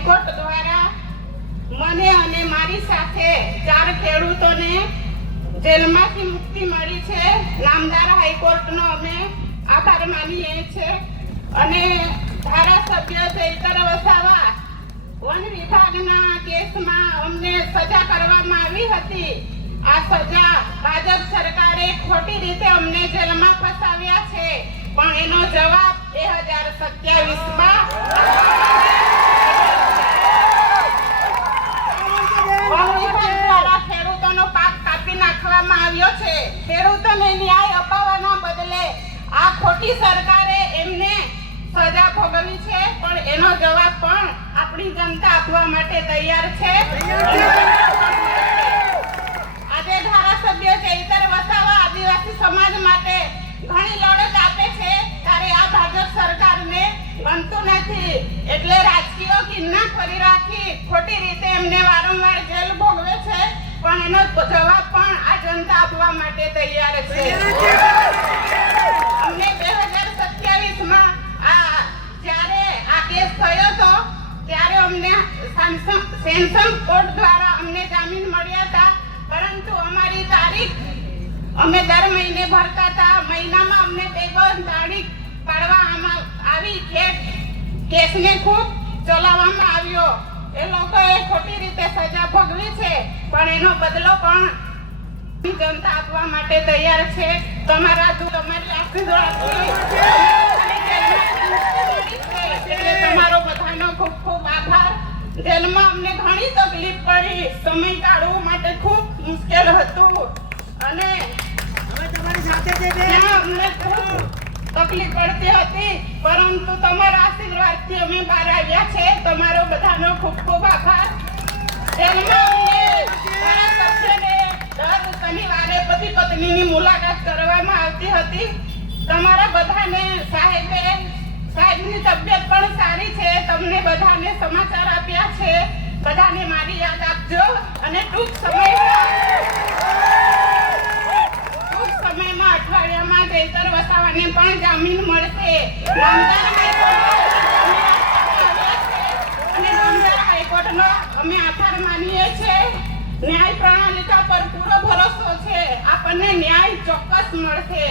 High court દ્વારા મને અને મારી સાથે 4 ખેડૂતોને જેલમાંથી મુક્તિ મળી છે. નામદાર હાઈકોર્ટનો અમે આભાર માનીએ છીએ. અને ધારાસભ્ય ચૈતર વસાવા વન વિભાગના કેસમાં અમને સજા કરવામાં આવી હતી. આ સજા ભાજપ સરકારે ખોટી રીતે અમને જેલમાં ફસાવ્યા છે, પણ એનો જવાબ 2027માં ખેડૂતોનો પાક કાપી નાખવામાં આવ્યો છે. ખેડૂતોને ન્યાય અપાવવાના બદલે આ ખોટી સરકારે એમને સજા ભોગવી છે, પણ એનો જવાબ પણ આપણી જનતા આપવા માટે તૈયાર છે. આજે ધારાસભ્ય ચૈતર વસાવા આદિવાસી સમાજ માટે ઘણી લડત આપે છે, ત્યારે આ ભાજપ સરકારને ગમતું નથી, એટલે રાજકીય કિન્નાખોરી રાખી ખોટી રીતે એમને વારંવાર જેલ ભોગવે છે, પણ એનો જવાબ પણ આ જનતા આપવા માટે તૈયાર છે. અમને 2027માં જ્યારે આ કેસ થયો હતો ત્યારે અમને સેન્સમ કોર્ટ દ્વારા અમને જામીન મળ્યા હતા, પરંતુ અમારી તારીખ અમે દર મહિને ભરતા હતા. મહિનામાં અમને 2 તારીખ પાડવામાં આવી. કેસને ખૂબ ચલાવવામાં આવ્યો. એ લોકોએ ખોટી રીતે સજા ભોગવી છે, પણ એનો બદલો પણ જનતા આપવા માટે તૈયાર છે. તમારી આશીર્વાદથી એટલે તમારો બધાનો ખૂબ ખૂબ આભાર. જેલમાં અમને ઘણી તકલીફ પડી, સમય કાઢવા માટે ખૂબ મુશ્કેલ હતું, અને તમારી સાથે અમને ખૂબ તકલીફ પડતી હતી, પરંતુ તમારા આશીર્વાદથી અમે બહાર આવ્યા છે. તમારો બધાનો ખૂબ ખૂબ આભાર. જેલમાં અમને ધારાસભ્યને દર શનિવારે પતિ પત્નીની મુલાકાત કરવામાં આવતી હતી. તમારા બધાને સાહેબની તબિયત પણ સારી છે. તમને બધાને સમાચાર આપ્યા છે. બધાને મારી યાદ આપજો, અને ટૂંક સમયમાં અઠવાડિયામાં ચૈતર વસાવાને પણ જામીન મળશે. નામદાર હાઈકોર્ટનો અમે આભાર માનીએ છીએ. ન્યાય પ્રણાલિકા પર પૂરો ભરોસો છે. આપણને ન્યાય ચોક્કસ મળશે.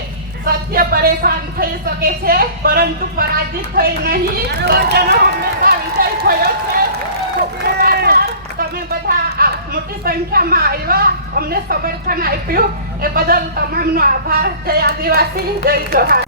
સત્ય પરેશાન થઈ શકે છે, પરંતુ પરાજિત થઈ નહીં. સત્યનો હંમેશા વિજય થયો છે. તમે બધા મોટી સંખ્યામાં આવ્યા, અમને સમર્થન આપ્યું, એ બદલ તમામનો આભાર. જય આદિવાસી, જય જોહાર.